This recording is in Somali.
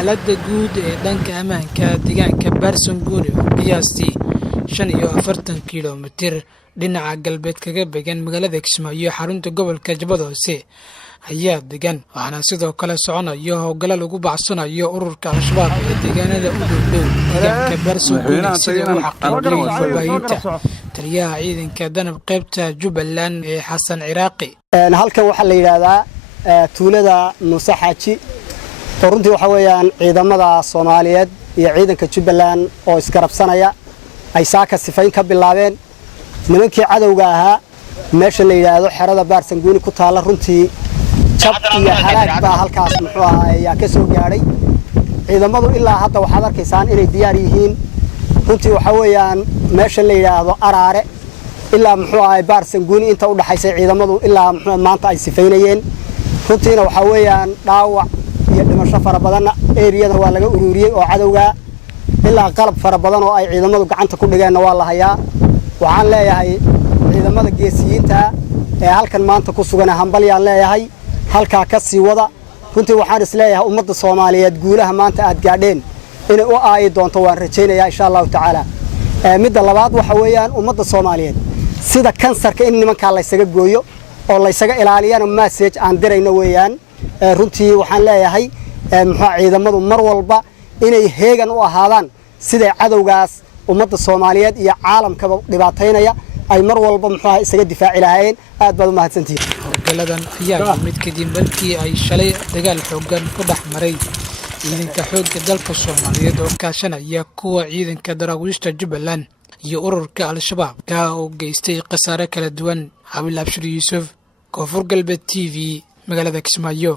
xaaladda guud ee dhanka ammaanka deegaanka Baarsanguuni oo qiyaastii 45 kiiloomitir dhinaca galbeed kaga beegan magaalada Kismaayo xarunta gobolka Jubbada Hoose ayaa degan waxaana sidoo kale soconayo howlgalo lagu bacsanayo ururka Al-Shabaab ee deegaanada u dhow deegaanka Baarsanguuni sida uu xaqiijiyay warbaahinta taliyaha ciidanka danab qaybta Jubbaland ee Xasan Ciraaqi. halkan waxa la yiraahdaa tuulada Muuse Xaaji runtii waxa weeyaan ciidamada Soomaaliyeed iyo ciidanka Jubbaland oo iskarabsanaya ay saaka sifayn ka bilaabeen nimankii cadawga ahaa meesha la yiraahdo xerada Baarsanguuni ku taala runtii jab iyo halaag baa halkaas muxuu ahaa ayaa ka soo gaaray ciidamadu ilaa hadda waxaad arkaysaan inay diyaar yihiin runtii waxa weeyaan meesha la yiraahdo Araare ilaa muxuu ahaa Baarsanguuni inta u dhaxaysay ciidamadu ilaa muxuu maanta ay sifaynayeen runtiina waxa weeyaan dhaawac iyo dhimasho fara badan eeriyada waa laga ururiyay oo cadawga ilaa qalab fara badan oo ay ciidamadu gacanta ku dhigeen waa la hayaa waxaan leeyahay ciidamada geesiyiinta ee halkan maanta ku sugan hambalyaan leeyahay halka ka sii wada runtii waxaan is leeyahay ummadda Soomaaliyeed guulaha maanta aad gaadheen inay u aayi doonto waan rajaynayaa insha Allah taala midda labaad waxa weeyaan ummadda Soomaaliyeed sida kansarka in nimanka la isaga gooyo oo la isaga ilaaliyana message aan dirayno weeyaan runtii waxaan leeyahay muxuu ciidamadu mar walba inay heegan u ahaadaan sida cadawgaas ummadda Soomaaliyeed iyo caalamka dhibaataynaya ay mar walba muxuu isaga difaaci lahaayeen aad baad u mahadsantihiin howlgaladan ayaa mid kadib markii ay shalay dagaal xooggan ku dhex maray ciidanka xoogga dalka Soomaaliyeed oo kaashanaya kuwa ciidanka daraawiishta Jubbaland iyo ururka Al-Shabaab ka oo geystay khasaare kala duwan. Xabiil Abshir Yuusuf, Koonfur Galbeed TV, magaalada Kismaayo.